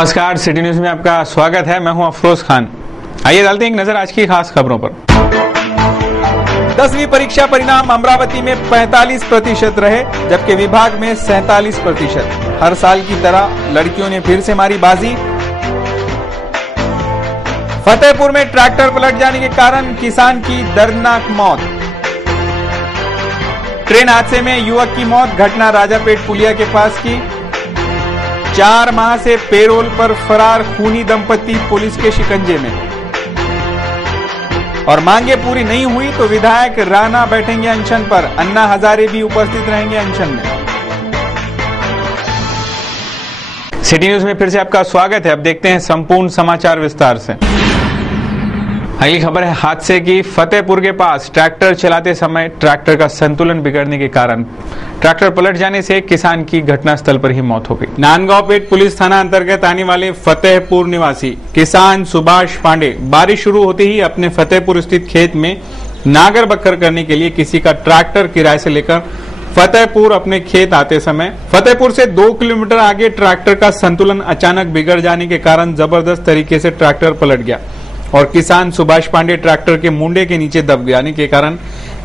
नमस्कार, city news में आपका स्वागत है। मैं हूं अफरोज खान। आइए डालते हैं एक नजर आज की खास खबरों पर। 10वीं परीक्षा परिणाम अमरावती में 45% रहे, जबकि विभाग में 47%। हर साल की तरह लड़कियों ने फिर से मारी बाजी। फतेहपुर में ट्रैक्टर पलट जाने के कारण किसान की दर्दनाक मौत। ट्रेन हादसे में युवक की मौत, घटना राजापेट पुलिया के पास की। 4 माह से पेरोल पर फरार खूनी दंपति पुलिस के शिकंजे में। और मांगे पूरी नहीं हुई तो विधायक राणा बैठेंगे अनशन पर, अन्ना हजारे भी उपस्थित रहेंगे अनशन में। सिटी न्यूज में फिर से आपका स्वागत है। अब देखते हैं संपूर्ण समाचार विस्तार से। अगली खबर है हादसे की। फतेहपुर के पास ट्रैक्टर चलाते समय ट्रैक्टर का संतुलन बिगड़ने के कारण ट्रैक्टर पलट जाने से किसान की घटनास्थल पर ही मौत हो गई। नांदगांव पेट पुलिस थाना अंतर्गत आने वाले फतेहपुर निवासी किसान सुभाष पांडे बारिश शुरू होते ही अपने फतेहपुर स्थित खेत में नागर बखर करने के लिए किसी का ट्रैक्टर किराए से लेकर फतेहपुर अपने खेत आते समय फतेहपुर से 2 किलोमीटर आगे ट्रैक्टर का संतुलन अचानक बिगड़ जाने के कारण जबरदस्त तरीके से ट्रैक्टर पलट गया और किसान सुभाष पांडे ट्रैक्टर के मुंडे के नीचे दब जाने के कारण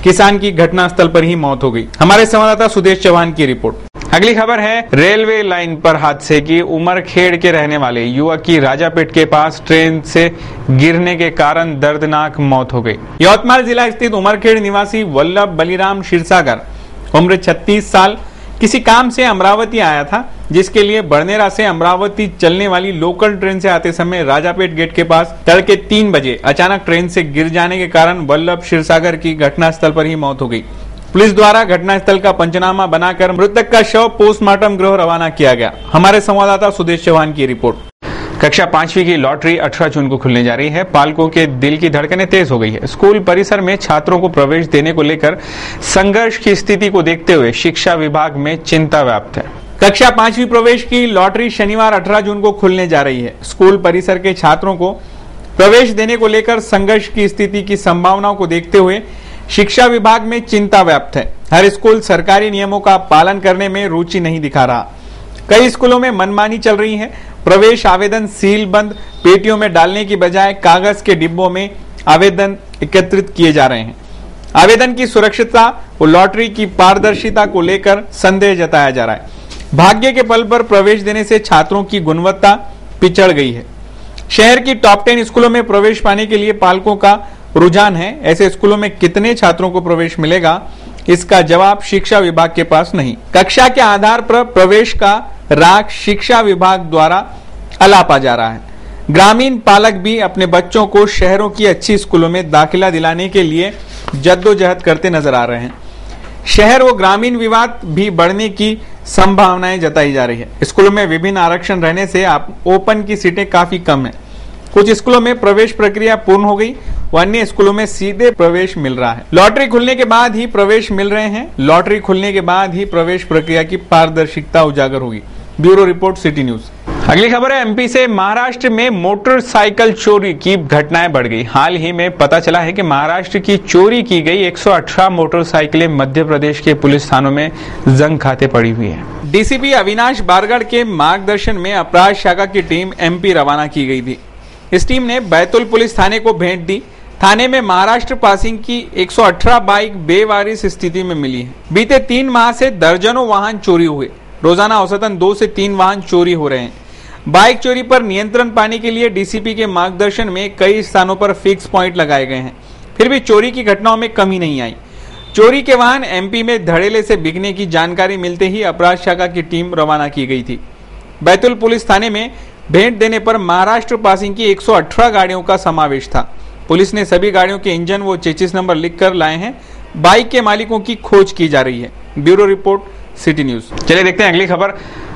किसान की घटनास्थल पर ही मौत हो गई। हमारे संवाददाता सुदेश चौहान की रिपोर्ट। अगली खबर है रेलवे लाइन पर हादसे की। उमरखेड़ के रहने वाले युवक की राजापेट के पास ट्रेन से गिरने के कारण दर्दनाक मौत हो गई। यवतमाल जिला स्थित उमरखेड़ निवासी वल्लभ बलिराम क्षीरसागर उम्र 36 साल किसी काम से अमरावती आया था, जिसके लिए बड़नेरा से अमरावती चलने वाली लोकल ट्रेन से आते समय राजापेट गेट के पास तड़के 3 बजे अचानक ट्रेन से गिर जाने के कारण वल्लभ क्षीरसागर की घटनास्थल पर ही मौत हो गई। पुलिस द्वारा घटनास्थल का पंचनामा बनाकर मृतक का शव पोस्टमार्टम गृह रवाना किया गया। हमारे संवाददाता सुदेश चौहान की रिपोर्ट। कक्षा 5वीं की लॉटरी 18 जून को खुलने जा रही है। पालकों के दिल की धड़कनें तेज हो गई है। स्कूल परिसर में छात्रों को प्रवेश देने को लेकर संघर्ष की स्थिति को देखते हुए शिक्षा विभाग में चिंता व्याप्त है। कक्षा 5वीं प्रवेश की लॉटरी शनिवार 18 जून को खुलने जा रही है। स्कूल परिसर के छात्रों को प्रवेश देने को लेकर संघर्ष की स्थिति की संभावनाओं को देखते हुए शिक्षा विभाग में चिंता व्याप्त है। हर स्कूल सरकारी नियमों का पालन करने में रुचि नहीं दिखा रहा। कई स्कूलों में मनमानी चल रही है। प्रवेश आवेदन सील बंद पेटियों में डालने की बजाय कागज के डिब्बों में आवेदन एकत्रित किए जा रहे हैं। आवेदन की सुरक्षितता और लॉटरी की पारदर्शिता को लेकर संदेह जताया जा रहा है। भाग्य के बल पर प्रवेश देने से छात्रों की गुणवत्ता पिछड़ गई है। शहर की टॉप 10 स्कूलों में प्रवेश पाने के लिए पालकों का रुझान है। ऐसे स्कूलों में कितने छात्रों को प्रवेश मिलेगा, इसका जवाब शिक्षा विभाग के पास नहीं। कक्षा के आधार पर प्रवेश का राख शिक्षा विभाग द्वारा अलापा जा रहा है। ग्रामीण पालक भी अपने बच्चों को शहरों की अच्छी स्कूलों में दाखिला दिलाने के लिए जद्दोजहद करते नजर आ रहे हैं। शहर व ग्रामीण विवाद भी बढ़ने की संभावनाएं जताई जा रही है। स्कूलों में विभिन्न आरक्षण रहने से ओपन की सीटें काफी कम है। कुछ स्कूलों में प्रवेश प्रक्रिया पूर्ण हो गई, अन्य स्कूलों में सीधे प्रवेश मिल रहा है। लॉटरी खुलने के बाद ही प्रवेश मिल रहे हैं। लॉटरी खुलने के बाद ही प्रवेश प्रक्रिया की पारदर्शिता उजागर होगी। Bureau report, city news. अगली खबर है एमपी से। महाराष्ट्र में मोटरसाइकिल चोरी की घटनाएं बढ़ गई। हाल ही में पता चला है कि महाराष्ट्र की चोरी की गई 118 मोटरसाइकिलें मध्य प्रदेश के पुलिस थानों में जंग खाते पड़ी हुई है। डीसीपी अविनाश बारगढ़ के मार्गदर्शन में अपराध शाखा की टीम एमपी रवाना की गई थी। इस टीम ने बैतूल पुलिस थाने को भेंट दी। थाने में महाराष्ट्र पासिंग की 118 बाइक बेवारिस स्थिति में मिली है। बीते 3 माह से दर्जनों वाहन चोरी हुए। रोजाना औसतन 2 से 3 वाहन चोरी हो रहे हैं। बाइक चोरी पर नियंत्रण पाने के लिए डीसीपी के मार्गदर्शन में कई स्थानों पर फिक्स पॉइंट लगाए गए हैं, फिर भी चोरी की घटनाओं में कमी नहीं आई। चोरी के वाहन एमपी में धड़ेले से बिकने की जानकारी मिलते ही अपराध शाखा की टीम रवाना की गई थी। बैतूल पुलिस थाने में भेंट देने पर महाराष्ट्र पासिंग की 118 गाड़ियों का समावेश था। पुलिस ने सभी गाड़ियों के इंजन व चेसिस नंबर लिखकर लाए हैं। बाइक के मालिकों की खोज की जा रही है। Bureau report, city news. चलिए देखते हैं अगली खबर।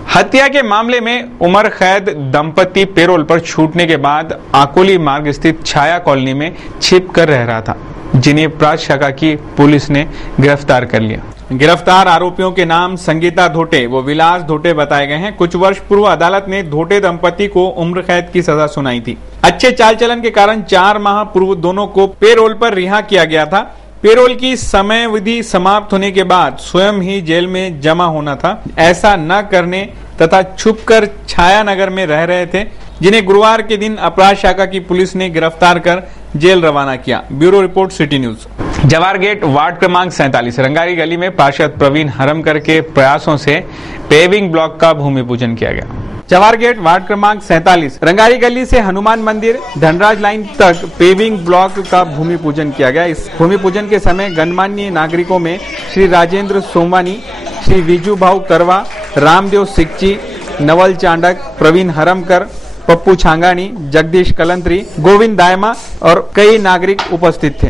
हत्या के मामले में उमर कैद दंपति पेरोल पर छूटने के बाद आकोली मार्ग स्थित छाया कॉलोनी में छिप कर रह रहा था, जिन्हें अपराध शाखा की पुलिस ने गिरफ्तार कर लिया। गिरफ्तार आरोपियों के नाम संगीता धोटे व विलास धोटे बताए गए हैं। कुछ वर्ष पूर्व अदालत ने धोटे दंपति को उम्र कैद की सजा सुनाई थी। अच्छे चाल चलन के कारण 4 माह पूर्व दोनों को पेरोल पर रिहा किया गया था। पेरोल की समयावधि समाप्त होने के बाद स्वयं ही जेल में जमा होना था। ऐसा न करने तथा छुपकर छाया नगर में रह रहे थे, जिन्हें गुरुवार के दिन अपराध शाखा की पुलिस ने गिरफ्तार कर जेल रवाना किया। Bureau report, city news. Jawahar gate ward क्रमांक 47 रंगारी गली में पार्षद प्रवीण हरमकर के प्रयासों से पेविंग ब्लॉक का भूमि पूजन किया गया। जवाहर गेट वार्ड क्रमांक 47 रंगारी गली से हनुमान मंदिर धनराज लाइन तक पेविंग ब्लॉक का भूमि पूजन किया गया। इस भूमि पूजन के समय गणमान्य नागरिकों में श्री राजेंद्र सोमवानी, श्री विजू भाऊ करवा, रामदेव सिक्ची, नवल चांडक, प्रवीण हरमकर, पप्पू छांगानी, जगदीश कलंत्री, गोविंद दायमा और कई नागरिक उपस्थित थे।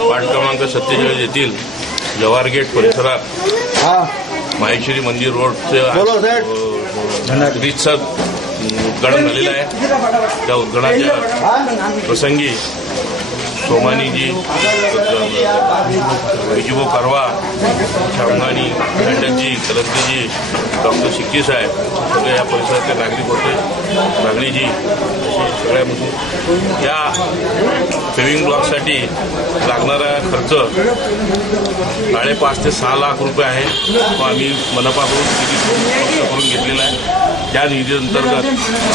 वार्ड क्रमांक 47 येथील जवाहर गेट परिसरात माहेश्वरी मंदिर रोडचे रीतसर उद्घाटन झालेलं आहे। त्या उद्घाटनाच्या प्रसंगी सोमानीजी, विजूभाऊ करवा, छांगानी, मेंढकजी, कलंत्रीजी, डॉक्टर सिक्की साहेब सगळे या परिसरातले नागरिक होते। नागरीजी सगळ्या या पेविंग ब्लॉकसाठी लागणारा खर्च 5.5 ते 6 लाख रुपये आहे। तो आम्ही मनपाकडून निधी करून घेतलेला आहे। त्या निधी अंतर्गत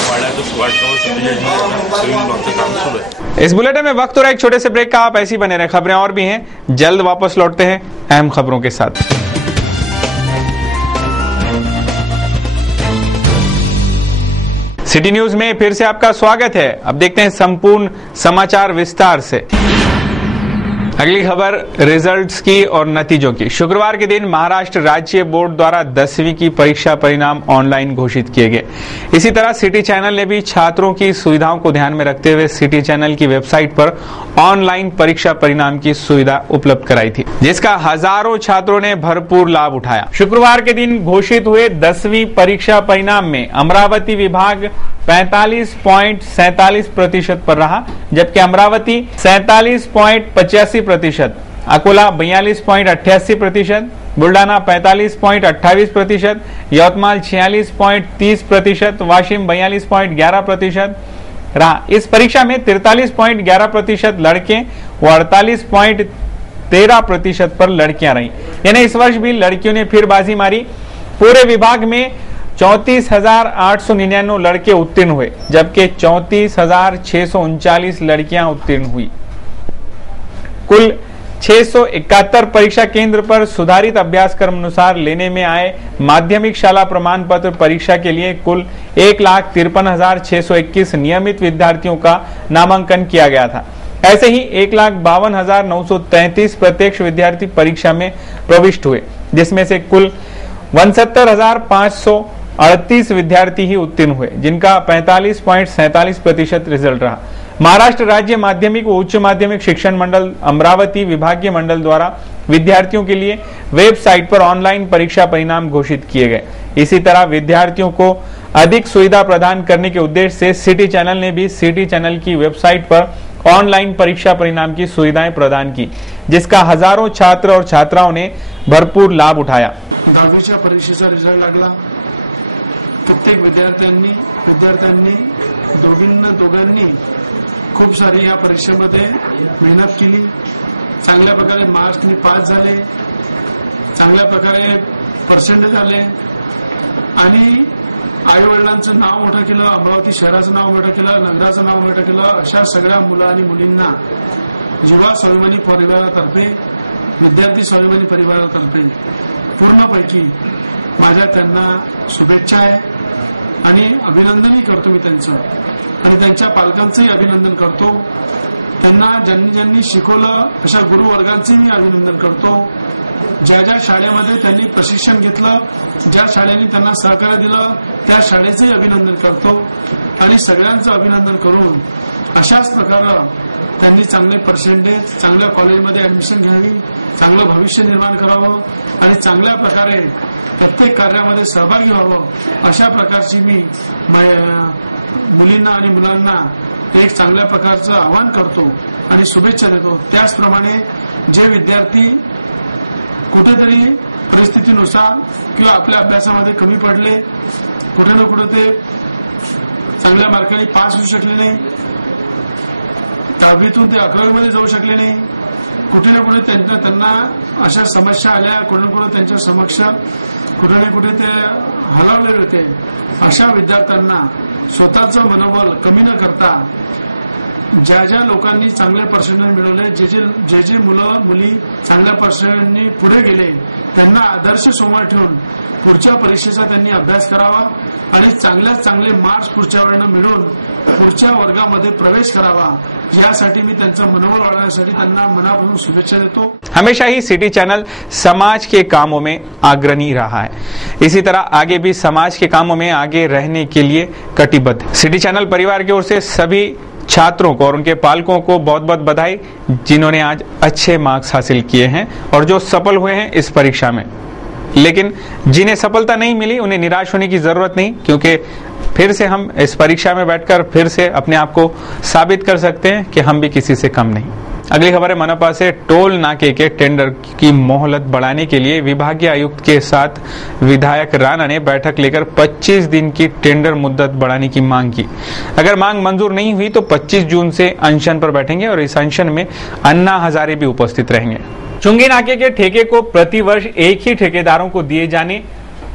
वाड्यातच वार्ड क्रमांक 47 पेविंग ब्लॉकचं काम सुरू आहे। इस बुलेटिन में वक्त हो रहा है एक छोटे से ब्रेक का। आप ऐसी बने रहे, खबरें और भी हैं, जल्द वापस लौटते हैं अहम खबरों के साथ। सिटी न्यूज में फिर से आपका स्वागत है। अब देखते हैं संपूर्ण समाचार विस्तार से। अगली खबर रिजल्ट्स की और नतीजों की। शुक्रवार के दिन महाराष्ट्र राज्य बोर्ड द्वारा 10वीं की परीक्षा परिणाम ऑनलाइन घोषित किए गए। इसी तरह सिटी चैनल ने भी छात्रों की सुविधाओं को ध्यान में रखते हुए सिटी चैनल की वेबसाइट पर ऑनलाइन परीक्षा परिणाम की सुविधा उपलब्ध कराई थी, जिसका हजारों छात्रों ने भरपूर लाभ उठाया। शुक्रवार के दिन घोषित हुए 10वीं परीक्षा परिणाम में अमरावती विभाग 45.47% पर रहा, जबकि अमरावती 47.85%, अकोला 42.88%, बुल्डाना 45.28%, यवतमाल 46.30%, वाशिम 42.11% रहा। इस परीक्षा में 43.11% लड़के व 48.13% पर लड़कियां रहीं। यानी इस वर्ष भी लड़कियों ने फिर बाजी मारी। पूरे विभाग में 34,899 लड़के उत्तीर्ण हुए, जबकि 34,639 लड़कियां उत्तीर्ण हुई। कुल 671 परीक्षा केंद्र पर सुधारित अभ्यासक्रम अनुसार लेने में आए माध्यमिक शाला प्रमाण पत्र परीक्षा के लिए कुल 1,53,621 नियमित विद्यार्थियों का नामांकन किया गया था। ऐसे ही 1,52,933 प्रत्यक्ष विद्यार्थी परीक्षा में प्रविष्ट हुए, जिसमें से कुल 69,538 विद्यार्थी ही उत्तीर्ण हुए, जिनका 45.47% रिजल्ट रहा। महाराष्ट्र राज्य माध्यमिक व उच्च माध्यमिक शिक्षण मंडल अमरावती विभागीय मंडल द्वारा विद्यार्थियों के लिए वेबसाइट पर ऑनलाइन परीक्षा परिणाम घोषित किए गए। इसी तरह विद्यार्थियों को अधिक सुविधा प्रदान करने के उद्देश्य से सिटी चैनल ने भी सिटी चैनल की वेबसाइट पर ऑनलाइन परीक्षा परिणाम की सुविधाएं प्रदान की, जिसका हजारों छात्र और छात्राओं ने भरपूर लाभ उठाया। 10वीच्या परीक्षेचा रिझल्ट लागला। कित्येक विद्यार्थ्यांनी दोघांनी खूप सारी या परीक्षेमध्ये मेहनत केली। चांगल्या प्रकारे मार्क्सनी पास झाले, चांगल्या प्रकारे पर्सेंटेज आले आणि आई वडिलांचं नाव मोठं केलं, अमरावती शहराचं नाव मोठं केलं, नगराचं नाव मोठं केलं। अशा सगळ्या मुलं आणि मुलींना युवा स्वाभिमानी परिवारातर्फे, विद्यार्थी स्वाभिमानी परिवारातर्फे पूर्णपैकी माझ्या त्यांना शुभेच्छा आहे आणि अभिनंदनही करतो मी त्यांचं, आणि त्यांच्या पालकांचंही अभिनंदन करतो। त्यांना ज्यांनी शिकवलं अशा गुरुवर्गांचंही मी अभिनंदन करतो। ज्या शाळेमध्ये त्यांनी प्रशिक्षण घेतलं, ज्या शाळेने त्यांना सहकार्य दिलं, त्या शाळेचंही अभिनंदन करतो आणि सगळ्यांचं अभिनंदन करून अशाच प्रकारे त्यांनी चांगले पर्सेंटेज, चांगल्या कॉलेजमध्ये ऍडमिशन घ्यावी, चांगलं भविष्य निर्माण करावं आणि चांगल्या प्रकारे प्रत्येक कार्यामध्ये सहभागी व्हावं, अशा प्रकारची मी मुलींना आणि मुलांना एक चांगल्या प्रकारचं आवाहन करतो आणि शुभेच्छा देतो। त्याचप्रमाणे जे विद्यार्थी कुठेतरी परिस्थितीनुसार किंवा आपल्या अभ्यासामध्ये कमी पडले, कुठे ना कुठे ते चांगल्या मार्कांनी पास होऊ शकले नाही, 10वीतून ते 11वीमध्ये जाऊ शकले नाही, कुठे ना कुठे त्यांना अशा समस्या आल्या, कुठे ना कुठे त्यांच्या समक्ष कुठे ना कुठे ते हलवलेले होते. अशा विद्यार्थ्यांना स्वतःचं मनोबल कमी न करता ज्या लोकांनी चांगले पर्सेंटेज मिळवले, जे मुलं मुली चांगल्या पर्सेंटेजनी पुढे गेले, त्यांना आदर्श समोर ठेवून पुढच्या परीक्षेचा त्यांनी अभ्यास करावा आणि चांगल्यात चांगले मार्क्स पुढच्या वेळेला मिळून पुढच्या वर्गामध्ये प्रवेश करावा. यासाठी मी त्यांचं मनोबल वाढवण्यासाठी त्यांना मनापासून शुभेच्छा देतो. हमेशा ही सिटी चैनल समाज के कामों में अग्रणी रहा है. इसी तरह आगे भी समाज के कामों में आगे रहने के लिए कटिबद्ध. सिटी चैनल परिवार की ओर से सभी छात्रों को और उनके पालकों को बहुत बहुत बधाई, जिन्होंने आज अच्छे मार्क्स हासिल किए हैं और जो सफल हुए हैं इस परीक्षा में. लेकिन जिन्हें सफलता नहीं मिली उन्हें निराश होने की जरूरत नहीं, क्योंकि फिर से हम इस परीक्षा में बैठकर फिर से अपने आप को साबित कर सकते हैं कि हम भी किसी से कम नहीं. अगली खबर है मनपा से. टोल नाके के टेंडर की मोहलत बढ़ाने के लिए विभागीय आयुक्त के साथ विधायक राणा ने बैठक लेकर 25 दिन की टेंडर मुद्दत बढ़ाने की मांग की. अगर मांग मंजूर नहीं हुई तो 25 जून से अनशन पर बैठेंगे और इस अनशन में अन्ना हजारे भी उपस्थित रहेंगे. चुंगी नाके के ठेके को प्रतिवर्ष एक ही ठेकेदारों को दिए जाने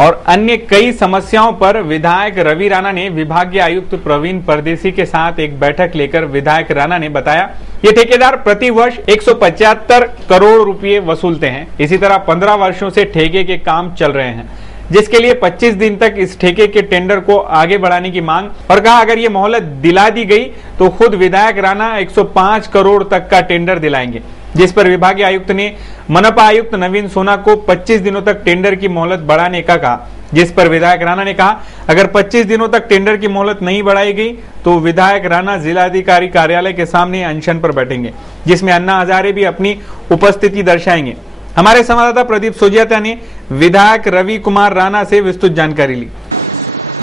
और अन्य कई समस्याओं पर विधायक रवि राणा ने विभागीय आयुक्त प्रवीण परदेसी के साथ एक बैठक लेकर विधायक राणा ने बताया, ये ठेकेदार प्रति वर्ष 175 करोड़ रुपए वसूलते हैं. इसी तरह 15 वर्षों से ठेके के काम चल रहे हैं, जिसके लिए 25 दिन तक इस ठेके के टेंडर को आगे बढ़ाने की मांग, और कहा अगर ये मोहलत दिला दी गई तो खुद विधायक राणा 105 करोड़ तक का टेंडर दिलाएंगे. जिस पर विभागीय आयुक्त ने मनपा आयुक्त नवीन सोना को 25 दिनों तक टेंडर की मोहलत बढ़ाने का कहा. जिस पर विधायक राणा ने कहा अगर 25 दिनों तक टेंडर की मोहलत नहीं बढ़ाई गई तो विधायक राणा जिलाधिकारी कार्यालय के सामने अनशन पर बैठेंगे, जिसमें अन्ना हजारे भी अपनी उपस्थिति दर्शाएंगे. हमारे संवाददाता प्रदीप सोजियाता ने विधायक रवि कुमार राणा से विस्तृत जानकारी ली.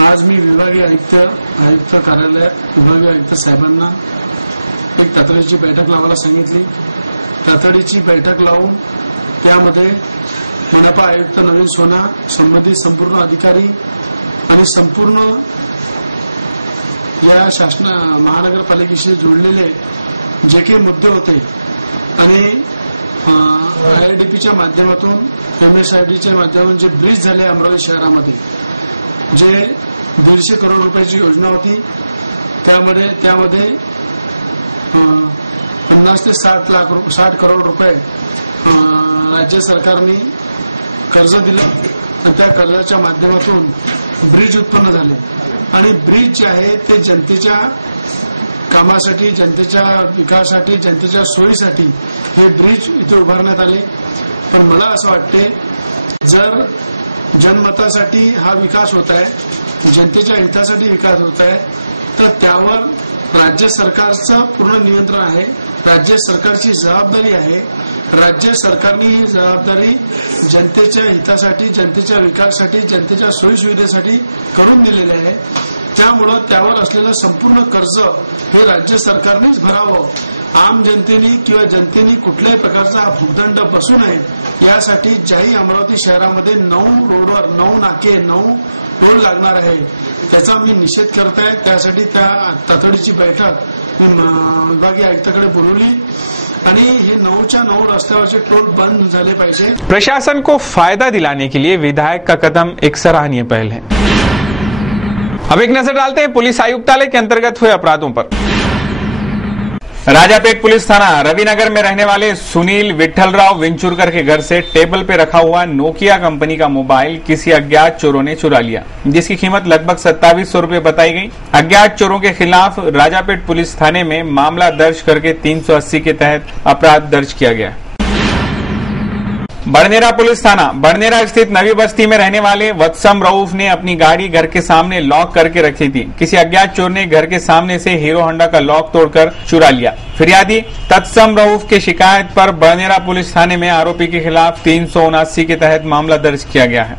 आज मी विभागीय आयुक्त कार्यालयात विभागीय आयुक्त साहेबांना एक तातडीची बैठक लावायला सांगितली. तातडीची बैठक लावून त्यामध्ये मनपा आयुक्त नवीन सोना, संबंधित संपूर्ण अधिकारी आणि संपूर्ण या शासन महानगरपालिकेशी जोडलेले जे काही मुद्दे होते आणि IRDPच्या माध्यमातून MSIDच्या माध्यमातून जे ब्रिज झाले अमरावती शहरामध्ये, जे 150 करोड रुपयाची योजना होती, त्यामध्ये 50 ते 60 करोड रुपये राज्य सरकारने कर्ज दिलं आणि त्या कर्जाच्या माध्यमातून ब्रिज उत्पन्न झाले आणि ब्रिज जे आहे ते जनतेच्या कामासाठी, जनतेच्या विकासासाठी, जनतेच्या सोयीसाठी हे ब्रिज इथे उभारण्यात आले. पण मला असं वाटते जर जनमतासाठी हा विकास होत आहे, जनतेच्या हितासाठी विकास होत आहे, तर त्यावर राज्य सरकारचं पूर्ण नियंत्रण आहे, राज्य सरकारची जबाबदारी आहे. राज्य सरकारने ही जबाबदारी जनतेच्या हितासाठी, जनतेच्या विकासासाठी, जनतेच्या सोयीसुविधेसाठी करून दिलेली आहे. त्यामुळं त्यावर असलेलं संपूर्ण कर्ज हे राज्य सरकारनेच भरावं. आम जनतेने किंवा जनतेने कुठल्याही प्रकारचा हा भूगदंड बसू नये यासाठी ज्याही अमरावती शहरामध्ये 9 रोडवर 9 नाके 9 टोल लागणार आहे त्याचा मी निषेध करत आहे. त्यासाठी त्या तातडीची बैठक मी विभागीय आयुक्ताकडे बोलवली आणि हे 9च्या 9 रस्त्यावरचे टोल बंद झाले पाहिजे. प्रशासन को फायदा दिलाने के लिए विधायक का कदम एक सराहनीय पहल है. अब एक नजर डालते हैं पुलिस आयुक्तालय के अंतर्गत हुए अपराधों पर. राजापेट पुलिस थाना रविनगर में रहने वाले सुनील विठलराव विंचुरकर के घर से टेबल पे रखा हुआ नोकिया कंपनी का मोबाइल किसी अज्ञात चोरों ने चुरा लिया, जिसकी कीमत लगभग 2700 रुपए बताई गई. अज्ञात चोरों के खिलाफ राजापेट पुलिस थाने में मामला दर्ज करके 380 के तहत अपराध दर्ज किया गया. बड़नेरा पुलिस थाना बड़नेरा स्थित नवी बस्ती में रहने वाले वत्सम रऊफ ने अपनी गाड़ी घर के सामने लॉक करके रखी थी. किसी अज्ञात चोर ने घर के सामने से हीरो होंडा का लॉक तोड़कर चुरा लिया. फिरियादी तत्सम रऊफ की शिकायत पर बड़नेरा पुलिस थाने में आरोपी के खिलाफ 379 के तहत मामला दर्ज किया गया है.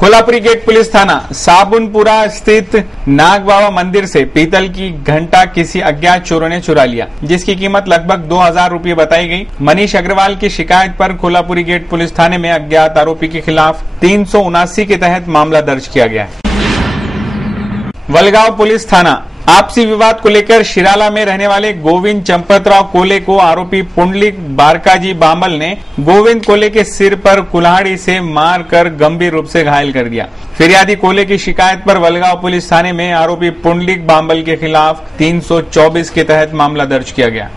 कोल्हापुरी गेट पुलिस थाना साबुनपुरा स्थित नाग बाबा मंदिर से पीतल की घंटा किसी अज्ञात चोरों ने चुरा लिया, जिसकी कीमत लगभग 2000 रुपये बताई गई. मनीष अग्रवाल की शिकायत पर कोल्हापुरी गेट पुलिस थाने में अज्ञात आरोपी के खिलाफ 379 के तहत मामला दर्ज किया गया है. वलगांव पुलिस थाना आपसी विवाद को लेकर शिराला में रहने वाले गोविंद चंपतराव कोले को आरोपी पुंडलिक बारकाजी बामल ने गोविंद कोले के सिर पर कुल्हाड़ी से मारकर गंभीर रूप से घायल कर दिया। फिरियादी कोले की शिकायत पर वलगांव पुलिस थाने में आरोपी पुंडलिक बामल के खिलाफ 324 के तहत मामला दर्ज किया गया।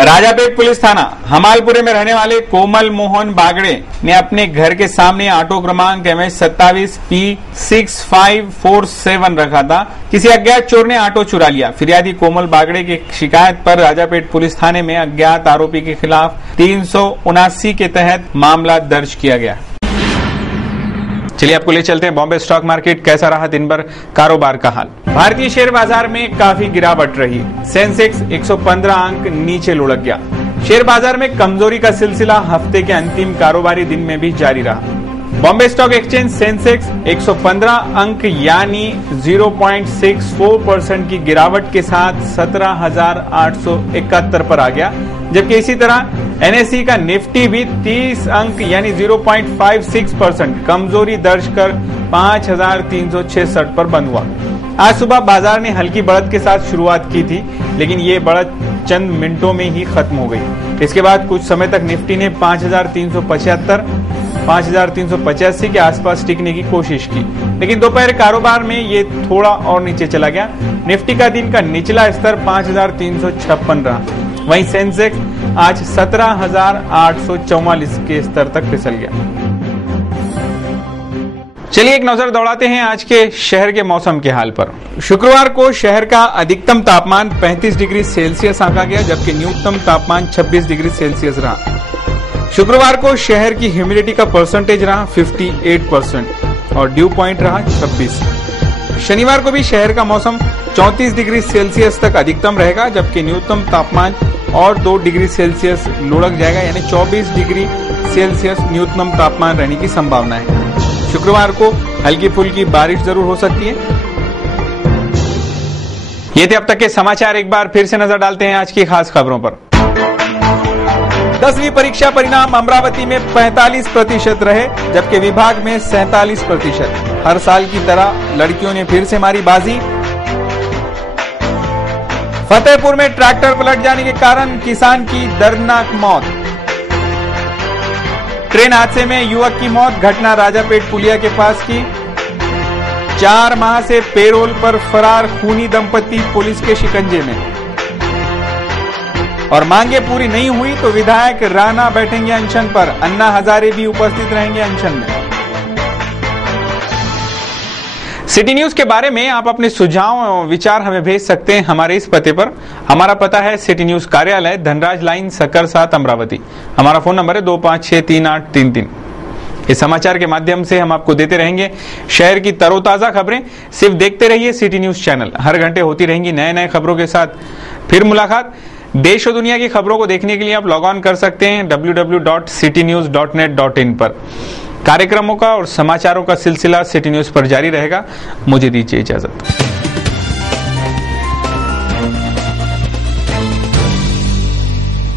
राजापेट पुलिस थाना हमालपुरे में रहने वाले कोमल मोहन बागड़े ने अपने घर के सामने ऑटो क्रमांक MS27P6547 रखा था। किसी अज्ञात चोर ने ऑटो चुरा लिया। फिरियादी कोमल बागड़े की शिकायत पर राजापेट पुलिस थाने में अज्ञात आरोपी के खिलाफ 379 के तहत मामला दर्ज किया गया। चलिए आपको ले चलते हैं बॉम्बे स्टॉक मार्केट। कैसा रहा दिन भर कारोबार का हाल। भारतीय शेयर बाजार में काफी गिरावट रही। सेंसेक्स 115 अंक नीचे लुढ़क गया। शेयर बाजार में कमजोरी का सिलसिला हफ्ते के अंतिम कारोबारी दिन में भी जारी रहा। बॉम्बे स्टॉक एक्सचेंज सेंसेक्स 115 अंक यानी 0.64% की गिरावट के साथ 17,871 पर आ गया, जबकि इसी तरह एनएसई का निफ्टी भी 30 अंक यानी 0.56% कमजोरी दर्ज कर 5,366 पर बंद हुआ। आज सुबह बाजार ने हल्की बढ़त के साथ शुरुआत की थी, लेकिन ये बढ़त चंद मिनटों में ही खत्म हो गई। इसके बाद कुछ समय तक निफ्टी ने 5,375, 5,385 के आसपास टिकने की कोशिश की, लेकिन दोपहर कारोबार में ये थोड़ा और नीचे चला गया। निफ्टी का दिन का निचला स्तर 5,356 रहा। वहीं सेंसेक्स आज 17,844 के स्तर तक फिसल गया। चलिए एक नजर दौड़ाते हैं आज के शहर के मौसम के हाल पर। शुक्रवार को शहर का अधिकतम तापमान 35 डिग्री सेल्सियस आंका गया, जबकि न्यूनतम तापमान 26 डिग्री सेल्सियस रहा। शुक्रवार को शहर की ह्यूमिडिटी का परसेंटेज रहा 58% और ड्यू पॉइंट रहा 26। शनिवार को भी शहर का मौसम 34 डिग्री सेल्सियस तक अधिकतम रहेगा, जबकि न्यूनतम तापमान और 2 डिग्री सेल्सियस लुढ़क जाएगा, यानी 24 डिग्री सेल्सियस न्यूनतम तापमान रहने की संभावना है। शुक्रवार को हल्की फुल्की बारिश जरूर हो सकती है। ये थे अब तक के समाचार। एक बार फिर से नजर डालते हैं आज की खास खबरों पर। 10वीं परीक्षा परिणाम अमरावती में 45% रहे, जबकि विभाग में 47%। हर साल की तरह लड़कियों ने फिर से मारी बाजी। फतेहपुर में ट्रैक्टर पलट जाने के कारण किसान की दर्दनाक मौत। ट्रेन हादसे में युवक की मौत। घटना राजापेट पुलिया के पास की। 4 माह से पेरोल पर फरार खूनी दंपति पुलिस के शिकंजे में। और मांगे पूरी नहीं हुई तो विधायक राणा बैठेंगे अनशन पर। अन्ना हजारे भी उपस्थित रहेंगे अनशन में। सिटी न्यूज के बारे में आप अपने सुझाव एवं विचार हमें भेज सकते हैं हमारे इस पते पर। हमारा पता है सिटी न्यूज कार्यालय, धनराज लाइन, सक्कर 7, अमरावती। हमारा फोन नंबर है 25638333। इस समाचार के माध्यम से हम आपको देते रहेंगे शहर की तरोताजा खबरें। सिर्फ देखते रहिए सिटी न्यूज चैनल। हर घंटे होती रहेंगी नए नए खबरों के साथ फिर मुलाकात। देश और दुनिया की खबरों को देखने के लिए आप लॉग ऑन कर सकते हैं www.citynews.net.in पर। कार्यक्रमों का और समाचारों का सिलसिला सिटी न्यूज पर जारी रहेगा। मुझे दीजिए इजाजत।